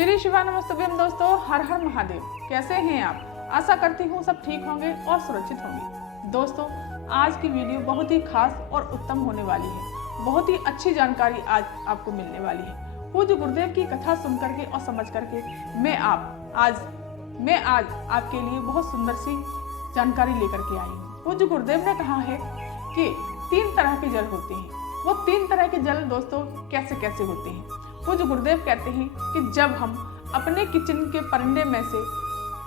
श्री शिवा नमस्तुभ्यम दोस्तों, हर हर महादेव। कैसे हैं आप? आशा करती हूँ सब ठीक होंगे और सुरक्षित होंगे। दोस्तों, आज की वीडियो बहुत ही खास और उत्तम होने वाली है। बहुत ही अच्छी जानकारी आज आपको मिलने वाली है। पूज्य गुरुदेव की कथा सुन करके और समझ करके मैं आज आपके लिए बहुत सुंदर सी जानकारी लेकर के आई हूँ। पूज्य गुरुदेव ने कहा है कि 3 तरह के जल होते हैं। वो 3 तरह के जल दोस्तों कैसे कैसे होते हैं? पूज्य गुरुदेव कहते हैं कि जब हम अपने किचन के परंडे में से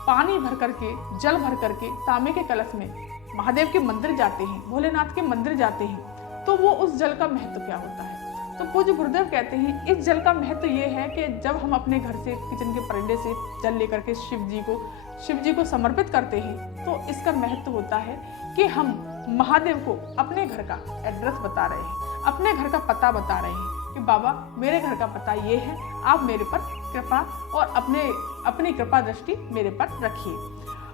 पानी भर करके, जल भर करके तांबे के कलश में महादेव के मंदिर जाते हैं, भोलेनाथ के मंदिर जाते हैं, तो वो उस जल का महत्व क्या होता है? तो पूज्य गुरुदेव कहते हैं इस जल का महत्व ये है कि जब हम अपने घर से किचन के परंडे से जल लेकर के शिव जी को समर्पित करते हैं, तो इसका महत्व होता है कि हम महादेव को अपने घर का एड्रेस बता रहे हैं, अपने घर का पता बता रहे हैं कि बाबा मेरे घर का पता ये है, आप मेरे पर कृपा और अपनी कृपा दृष्टि मेरे पर रखिए।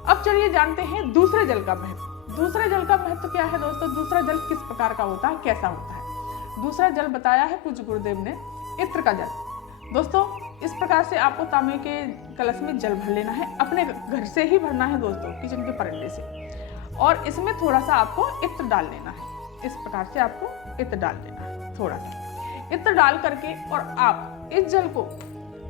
अब चलिए जानते हैं दूसरे जल का महत्व। दूसरे जल का महत्व क्या है दोस्तों? दूसरा जल किस प्रकार का होता है, कैसा होता है? दूसरा जल बताया है पूज्य गुरुदेव ने, इत्र का जल। दोस्तों, इस प्रकार से आपको तांबे के कलश में जल भर लेना है, अपने घर से ही भरना है दोस्तों, किचन के परंडे से, और इसमें थोड़ा सा आपको इत्र डाल लेना है। इस प्रकार से आपको इत्र डाल देना है, थोड़ा सा इत्र डाल करके, और आप इस जल को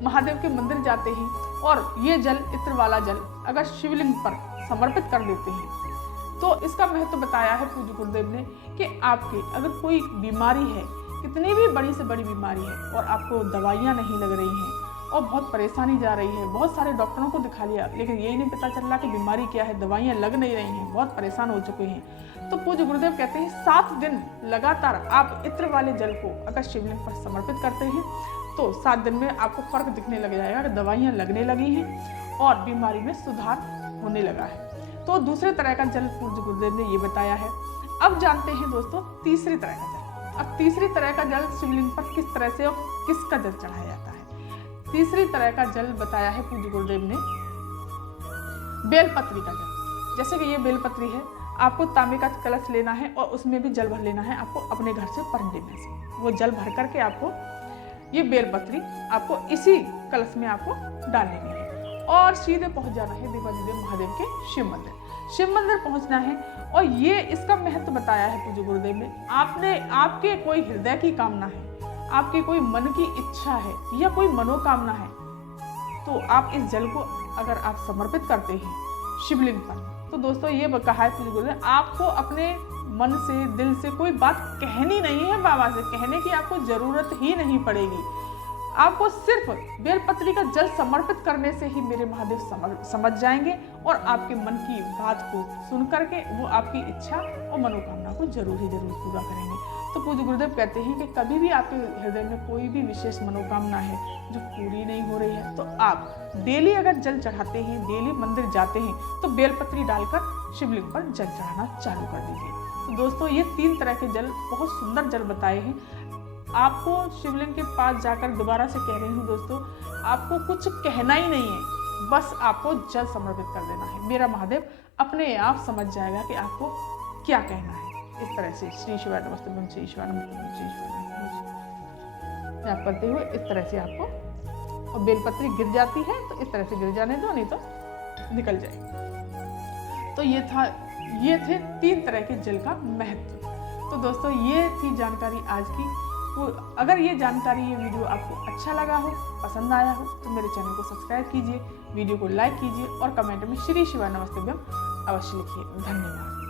महादेव के मंदिर जाते हैं और ये जल, इत्र वाला जल अगर शिवलिंग पर समर्पित कर देते हैं, तो इसका महत्व बताया है पूज्य गुरुदेव ने कि आपके अगर कोई बीमारी है, कितनी भी बड़ी से बड़ी बीमारी है, और आपको दवाइयाँ नहीं लग रही हैं और बहुत परेशानी जा रही है, बहुत सारे डॉक्टरों को दिखा लिया लेकिन यही नहीं पता चल रहा कि बीमारी क्या है, दवाइयाँ लग नहीं रही हैं, बहुत परेशान हो चुके हैं, तो पूज्य गुरुदेव कहते हैं 7 दिन लगातार आप इत्र वाले जल को अगर शिवलिंग पर समर्पित करते हैं, तो 7 दिन में आपको फर्क दिखने लग जाएगा कि दवाइयाँ लगने लगी हैं और बीमारी में सुधार होने लगा है। तो दूसरे तरह का जल पूज्य गुरुदेव ने ये बताया है। अब जानते हैं दोस्तों तीसरी तरह का जल। अब तीसरी तरह का जल शिवलिंग पर किस तरह से और किसका जल चढ़ाया जाता है? तीसरी तरह का जल बताया है पूज्य गुरुदेव ने, बेलपत्री का जल। जैसे कि ये बेलपत्री है, आपको तांबे का कलश लेना है और उसमें भी जल भर लेना है आपको अपने घर से परंडे में से। वो जल भर करके आपको ये बेलपत्री आपको इसी कलश में आपको डाल लेनी है और सीधे पहुंच जाना है देवाधिदेव महादेव के शिव मंदिर। शिव मंदिर पहुंचना है और ये इसका महत्व बताया है पूज्य गुरुदेव ने। आपके कोई हृदय की कामना है, आपके कोई मन की इच्छा है या कोई मनोकामना है, तो आप इस जल को अगर आप समर्पित करते हैं शिवलिंग पर, तो दोस्तों ये कहा है पूज्य गुरुदेव, आपको अपने मन से, दिल से कोई बात कहनी नहीं है, बाबा से कहने की आपको जरूरत ही नहीं पड़ेगी। आपको सिर्फ बेलपत्री का जल समर्पित करने से ही मेरे महादेव समझ जाएंगे और आपके मन की बात को सुन करके वो आपकी इच्छा और मनोकामना को जरूर पूरा करेंगे। तो पूज्य गुरुदेव कहते हैं कि कभी भी आपके हृदय में कोई भी विशेष मनोकामना है जो पूरी नहीं हो रही है, तो आप डेली अगर जल चढ़ाते हैं, डेली मंदिर जाते हैं, तो बेलपत्री डालकर शिवलिंग पर जल चढ़ाना चालू कर दीजिए। तो दोस्तों, ये 3 तरह के जल, बहुत सुंदर जल बताए हैं। आपको शिवलिंग के पास जाकर दोबारा से कह रही हूँ दोस्तों, आपको कुछ कहना ही नहीं है, बस आपको जल समर्पित कर देना है। मेरा महादेव अपने आप समझ जाएगा कि आपको क्या कहना है। इस तरह से श्री शिवाय नमस्तुभ्यम, श्री शिवाय नमस्तुभ्यम, श्री शिवाय नमस्तुभ्यम आप करते हुए इस तरह से आपको, और बेलपत्री गिर जाती है तो इस तरह से गिर जाने दो, नहीं तो निकल जाएगी। तो ये थे 3 तरह के जल का महत्व। तो दोस्तों, ये थी जानकारी आज की। अगर ये जानकारी, ये वीडियो आपको अच्छा लगा हो, पसंद आया हो, तो मेरे चैनल को सब्सक्राइब कीजिए, वीडियो को लाइक कीजिए और कमेंट में श्री शिवाय नमस्तुभ्यम अवश्य लिखिए। धन्यवाद।